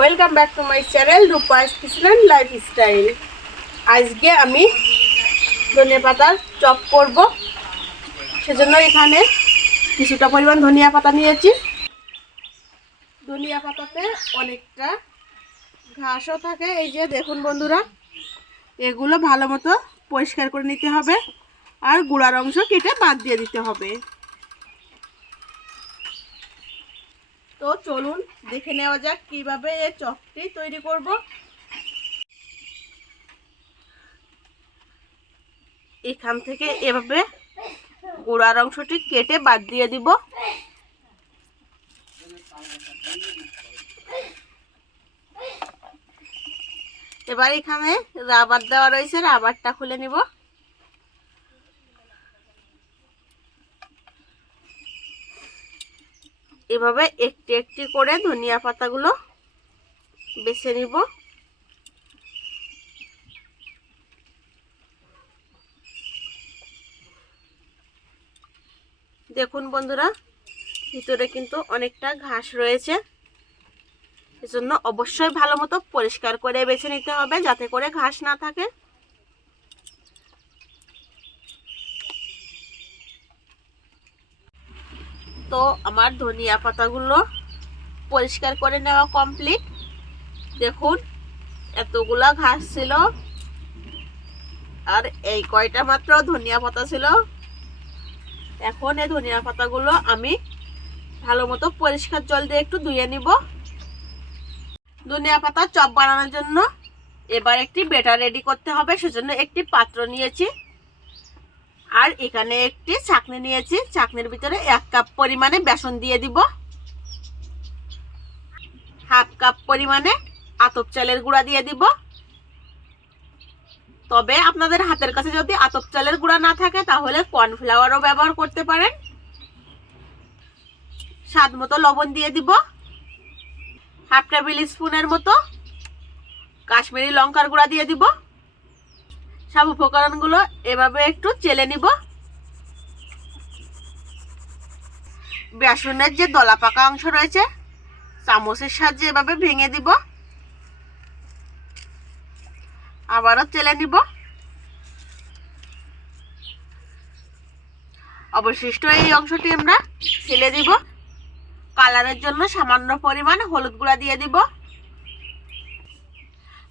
Welcome back to my channel Rupa's kitchen lifestyle আজকে আমি ধনিয়া পাতার চপ করব। সেজন্য এখানে কিছুটা পরিমাণ ধনিয়া পাতা নিয়েছি। ধনিয়া পাতাতে অনেকটা ঘাসও থাকে। এই যে দেখুন বন্ধুরা, এগুলো ভালো মতো পরিষ্কার করে নিতে হবে। আর গুঁড়ার অংশ কেটে বাদ দিয়ে দিতে হবে। তো চলুন দেখে নেওয়া যাক কীভাবে এই চপটি তৈরি করব। এখান থেকে এভাবে গোড়ার অংশটি কেটে বাদ দিয়ে দিব। এবার এখানে রাবার দেওয়া রয়েছে, রাবারটা খুলে নিব। এভাবে একটি একটি করে ধনিয়া পাতাগুলো বেছে নিব। দেখুন বন্ধুরা, ভিতরে কিন্তু অনেকটা ঘাস রয়েছে। এজন্য অবশ্যই ভালো মতো পরিষ্কার করে বেছে নিতে হবে যাতে করে ঘাস না থাকে। তো আমার ধনিয়া পাতাগুলো পরিষ্কার করে নেওয়া কমপ্লিট দেখুন, এতগুলা ঘাস ছিল। আর এই কয়টা মাত্র ধনিয়া পাতা ছিল? এখন এই ধনিয়া পাতাগুলো আমি ভালো মতো পরিষ্কার জল দিয়ে একটু ধুয়ে নিব। ধনিয়া পাতা চপ বানানোর জন্য এবার একটি বেটার রেডি করতে হবে, সেজন্য একটি পাত্র নিয়েছি। আর এখানে একটি চাকনি নিয়েছি। চাকনির ভিতরে এক কাপ পরিমাণে বেসন দিয়ে দিব। হাফ কাপ পরিমাণে আতপ চালের গুঁড়া দিয়ে দিব। তবে আপনাদের হাতের কাছে যদি আতপ চালের গুঁড়া না থাকে, তাহলে কর্নফ্লাওয়ারও ব্যবহার করতে পারেন। স্বাদ মতো লবণ দিয়ে দিব। হাফ টেবিল স্পুনের মতো কাশ্মীরি লঙ্কার গুঁড়া দিয়ে দিব। সব উপকরণগুলো এভাবে একটু চেলে নিব। বেসনের যে দলা পাকা অংশ রয়েছে, চামচের সাহায্যে এভাবে ভেঙে দিব। আবারও চেলে নিব। অবশিষ্ট এই অংশটি আমরা ছেলে দিব। কালারের জন্য সামান্য পরিমাণ হলুদ গুঁড়া দিয়ে দিব।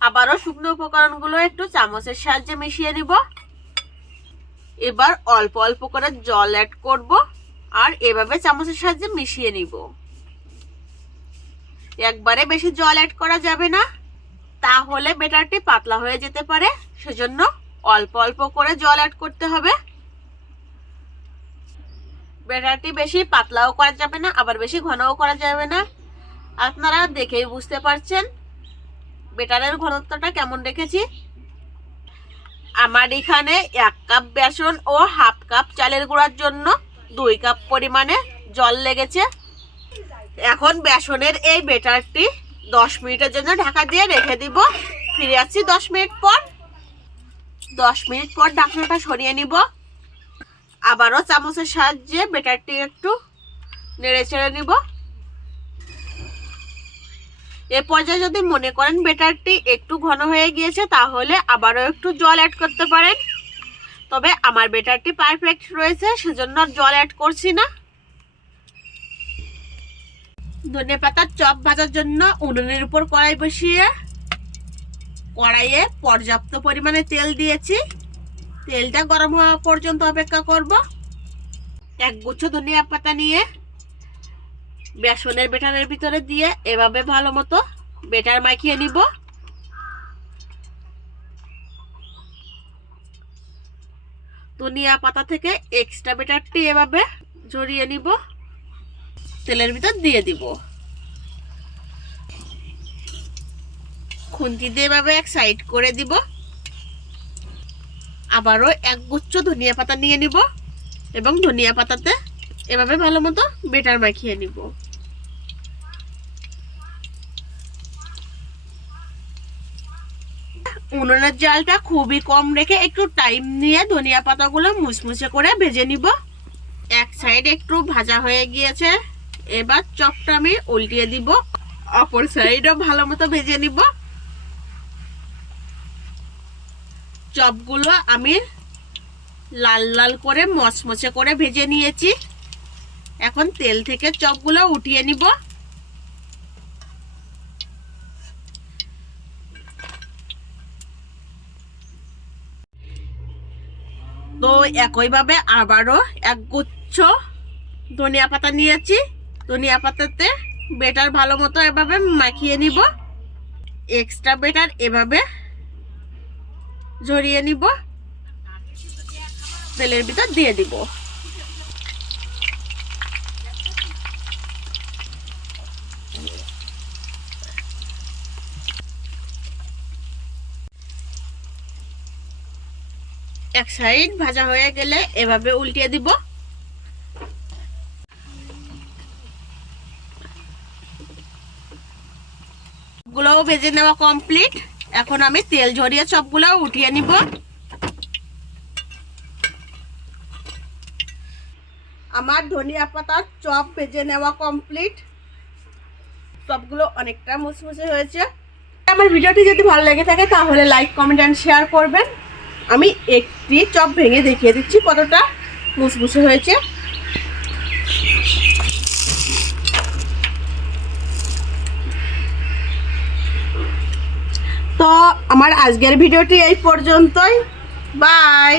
আবারও শুকনো উপকরণগুলো একটু চামচের সাহায্যে মিশিয়ে নিব। এবার অল্প অল্প করে জল অ্যাড করব আর এভাবে চামচের সাহায্যে মিশিয়ে নিব। একবারে বেশি জল অ্যাড করা যাবে না, তাহলে বেটারটি পাতলা হয়ে যেতে পারে, সেজন্য অল্প অল্প করে জল অ্যাড করতে হবে। বেটারটি বেশি পাতলাও করা যাবে না, আবার বেশি ঘনও করা যাবে না। আপনারা দেখেই বুঝতে পারছেন বেটারের ঘনত্বটা কেমন রেখেছি? আমার এখানে এক কাপ বেসন ও হাফ কাপ চালের গুঁড়ার জন্য দুই কাপ পরিমাণে জল লেগেছে। এখন বেসনের এই বেটারটি দশ মিনিটের জন্য ঢাকা দিয়ে রেখে দিব। ফিরে আসছি দশ মিনিট পর। দশ মিনিট পর ঢাকনাটা সরিয়ে নিব। আবারও চামচের সাহায্যে বেটারটি একটু নেড়ে চেড়ে নিব। এ পর্যায়ে যদি মনে করেন বেটারটি একটু ঘন হয়ে গিয়েছে, তাহলে আবারও একটু জল অ্যাড করতে পারেন। তবে আমার বেটারটি পারফেক্ট রয়েছে, সেজন্য জল অ্যাড করছি না। ধনে পাতার চপ ভাজার জন্য উনুনের উপর কড়াই বসিয়ে কড়াইয়ে পর্যাপ্ত পরিমাণে তেল দিয়েছি। তেলটা গরম হওয়া পর্যন্ত অপেক্ষা করব। এক গুচ্ছ ধনিয়া পাতা নিয়ে বেসনের বেটারের ভিতরে দিয়ে এভাবে ভালো মতো বেটার মাখিয়ে নিব। ধনিয়া পাতা থেকে এক্সট্রা বেটারটি এভাবে জড়িয়ে নিব। তেলের ভিতর দিয়ে দিব। খুন্তি দিয়ে এভাবে এক সাইড করে দিব। আবারও এক গুচ্ছ ধনিয়া পাতা নিয়ে নিব এবং ধনিয়া পাতাতে এভাবে ভালো মতো বেটার মাখিয়ে নিব। উনুনের জালটা খুবই কম রেখে একটু টাইম নিয়ে ধনিয়া পাতাগুলো মুচমুচে করে ভেজে নিব। এক সাইড একটু ভাজা হয়ে গিয়েছে। এবার চপটা আমি উল্টিয়ে দিব। অপর সাইডও ভালো মতো ভেজে নিব। চপগুলো আমি লাল লাল করে মচমচে করে ভেজে নিয়েছি। এখন তেল থেকে চপগুলো উঠিয়ে নিব। তো একইভাবে আবারও এক গুচ্ছ ধনিয়া পাতা নিয়েছি। ধনিয়া পাতাতে বেটার ভালো মতো এভাবে মাখিয়ে নিব। এক্সট্রা বেটার এভাবে ঝরিয়ে নিব। তেলের ভিতর দিয়ে দিব। এক সাইড ভাজা হয়ে গেলে এভাবে উল্টিয়ে দিব। গুলোও ভেজে নেওয়া কমপ্লিট এখন আমি তেল ঝরিয়ে সবগুলো উঠিয়ে নিব। আমার ধনিয়া পাতার চপ ভেজে নেওয়া কমপ্লিট চপগুলো অনেকটা মুচমুচে হয়েছে। আমার ভিডিওটি যদি ভালো লেগে থাকে, তাহলে লাইক কমেন্ট অ্যান্ড শেয়ার করবেন। আমি একটি চপ ভেঙে দেখিয়ে দিচ্ছি কতটা মুসমুসে হয়েছে। তো আমার আজকের ভিডিওটি এই পর্যন্তই। বাই।